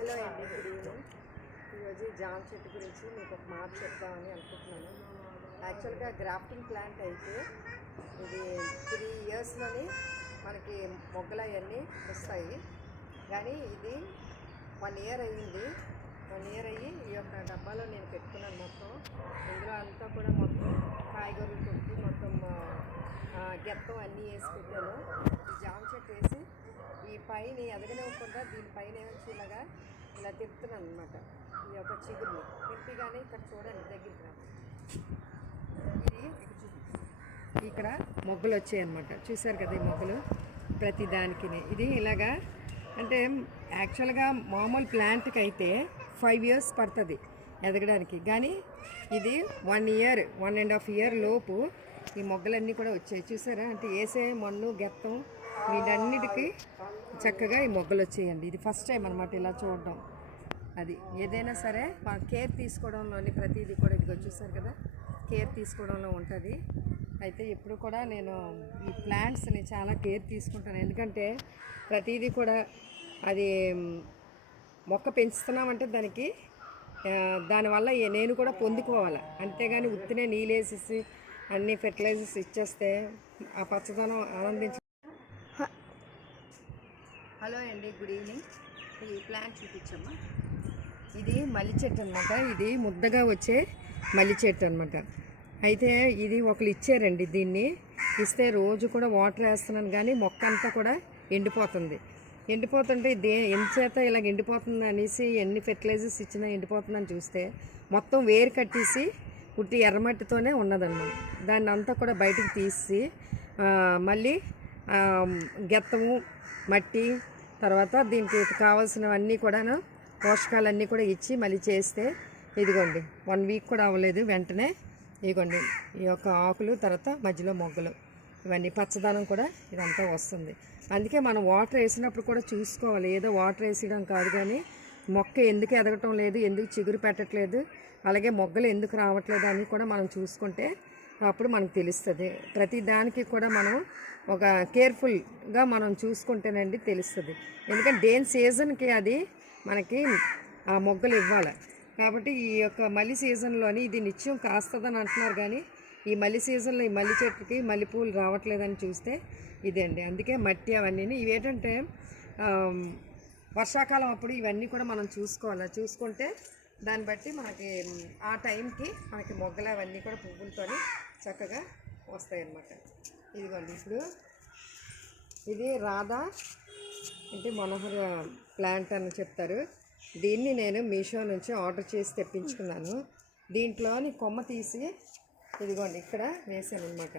Hello అండి, good evening. ఈరోజు జామ చెట్టు గురించి మీకు ఒక మాట చెప్దామని అనుకుంటున్నాను. యాక్చువల్గా గ్రాఫ్టింగ్ ప్లాంట్ అయితే ఇది 3 ఇయర్స్లోనే మనకి మొగ్గలు అవన్నీ వస్తాయి. కానీ ఇది 1 ఇయర్ అయ్యింది. 1 ఇయర్ అయ్యి ఈ యొక్క డబ్బాలో నేను పెట్టుకున్నాను. మొత్తం ఇందులో అంతా కూడా మొత్తం కాయగూరలు కొట్టి మొత్తం గెత్తం అన్నీ వేసి పెట్టాను. ఈ జామ చెట్టు వేసి ఈ పైన ఎదగనివ్వకుండా దీనిపైన ఏమొచ్చేలాగా ఇలా తిప్పుతున్నాను అనమాట. ఈ యొక్క చిగురుని తిప్పిగానే ఇక్కడ చూడండి, దగ్గరికి రా. ఇది ఇక్కడ మొగ్గలు వచ్చాయి అనమాట. చూసారు కదా ఈ మొగ్గలు ప్రతి దానికి. ఇది ఇలాగా అంటే యాక్చువల్గా మామూలు ప్లాంట్కి అయితే 5 ఇయర్స్ పడుతుంది ఎదగడానికి. కానీ ఇది 1 ఇయర్ 1.5 ఇయర్ లోపు ఈ మొగ్గలన్నీ కూడా వచ్చాయి. చూసారా, అంటే వేసే మన్ను గెత్తం వీటన్నిటికీ చక్కగా ఈ మొగ్గలు వచ్చేయండి. ఇది ఫస్ట్ టైం అనమాట ఇలా చూడడం. అది ఏదైనా సరే మనం కేర్ తీసుకోవడంలోని ప్రతిదీ కూడా ఇది వచ్చేసారు కదా, కేర్ తీసుకోవడంలో ఉంటుంది. అయితే ఎప్పుడు కూడా నేను ఈ ప్లాంట్స్ని చాలా కేర్ తీసుకుంటాను. ఎందుకంటే ప్రతిదీ కూడా అది మొక్క పెంచుతున్నామంటే దానివల్ల నేను కూడా పొందుకోవాలి. అంతేగాని ఉత్తినే నీళ్ళేసేసి అన్ని ఫెర్టిలైజర్స్ ఇచ్చేస్తే ఆ పచ్చదనం ఆనందించ. హలో అండి, గుడ్ ఈవినింగ్. ఈ ప్లాంట్ చూపించమ్మా. ఇది మల్లి చెట్టు అనమాట. ఇది ముద్దగా వచ్చే మల్లి చెట్టు అనమాట. అయితే ఇది ఒకరు ఇచ్చారండి. దీన్ని ఇస్తే రోజు కూడా వాటర్ వేస్తున్నాను, కానీ మొక్క అంతా కూడా ఎండిపోతుంది. ఎండిపోతుంటే ఎంచేత ఇలాగ ఎండిపోతుంది అనేసి ఎన్ని ఫెర్టిలైజర్స్ ఇచ్చినా ఎండిపోతుందని చూస్తే మొత్తం వేరు కట్టేసి పుట్టి ఎర్రమట్టితోనే ఉన్నదన్నమాట. దాన్ని అంతా కూడా బయటికి తీసి మళ్ళీ గెత్తము మట్టి తర్వాత దీనికి కావాల్సినవన్నీ కూడాను పోషకాలన్నీ కూడా ఇచ్చి మళ్ళీ చేస్తే ఇదిగోండి 1 వీక్ కూడా అవ్వలేదు, వెంటనే ఇదిగోండి ఈ యొక్క ఆకులు తర్వాత మధ్యలో మొగ్గలు ఇవన్నీ పచ్చదనం కూడా ఇదంతా వస్తుంది. అందుకే మనం వాటర్ వేసినప్పుడు కూడా చూసుకోవాలి. ఏదో వాటర్ వేసేయడం కాదు, కానీ మొక్క ఎందుకు ఎదగటం లేదు, ఎందుకు చిగురు పెట్టట్లేదు, అలాగే మొగ్గలు ఎందుకు రావట్లేదు అని కూడా మనం చూసుకుంటే అప్పుడు మనకు తెలుస్తుంది. ప్రతి దానికి కూడా మనం ఒక కేర్ఫుల్గా మనం చూసుకుంటేనండి తెలుస్తుంది. ఎందుకంటే దేని సీజన్కి అది మనకి ఆ మొగ్గలు ఇవ్వాలి. కాబట్టి ఈ యొక్క మల్లి సీజన్లోని ఇది నిత్యం కాస్తుందని అంటున్నారు, కానీ ఈ మల్లి సీజన్లో ఈ మల్లి చెట్టుకి మల్లెపూలు రావట్లేదని చూస్తే ఇదే అండి. అందుకే మట్టి అవన్నీ ఇవేంటంటే వర్షాకాలం అప్పుడు ఇవన్నీ కూడా మనం చూసుకోవాలి. చూసుకుంటే దాన్ని బట్టి మనకి ఆ టైంకి మనకి మొగ్గలు అవన్నీ కూడా పువ్వులతో చక్కగా వస్తాయి అన్నమాట. ఇదిగోండి, ఇప్పుడు ఇది రాధా అంటే మనోహర ప్లాంట్ అని చెప్తారు. దీన్ని నేను మీషో నుంచి ఆర్డర్ చేసి తెప్పించుకున్నాను. దీంట్లోని కొమ్మ తీసి ఇదిగోండి ఇక్కడ వేసాను అనమాట.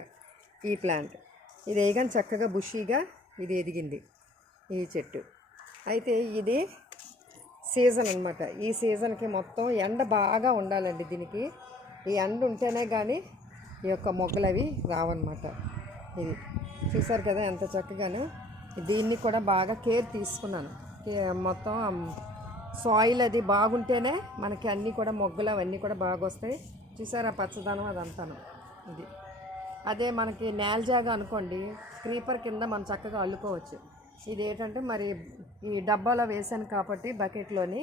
ఈ ప్లాంట్ ఇది వేయగానే చక్కగా బుషీగా ఇది ఎదిగింది ఈ చెట్టు. అయితే ఇది సీజన్ అనమాట. ఈ సీజన్కి మొత్తం ఎండ బాగా ఉండాలండి. దీనికి ఈ ఎండ ఉంటేనే కానీ ఈ యొక్క మొగ్గలు అవి రావన్నమాట. ఇది చూసారు కదా ఎంత చక్కగాను. దీన్ని కూడా బాగా కేర్ తీసుకున్నాను. మొత్తం సాయిల్ అది బాగుంటేనే మనకి అన్నీ కూడా మొగ్గలు అవన్నీ కూడా బాగా వస్తాయి. చూసారా పచ్చదనం అదంతాను. ఇది అదే మనకి నేల జాగా అనుకోండి, క్రీపర్ కింద మనం చక్కగా అల్లుకోవచ్చు. ఇది ఏంటంటే మరి ఈ డబ్బాలో వేసాను కాబట్టి బకెట్లోని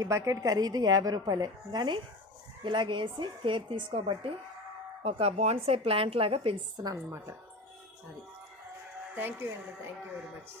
ఈ బకెట్ ఖరీదు 50 రూపాయలే. కానీ ఇలాగ వేసి కేర్ తీసుకోబట్టి ఒక బాన్సై ప్లాంట్ లాగా పెంచుతున్నాను అనమాట. అది థ్యాంక్ యూ అండి, థ్యాంక్ యూ వెరీ మచ్.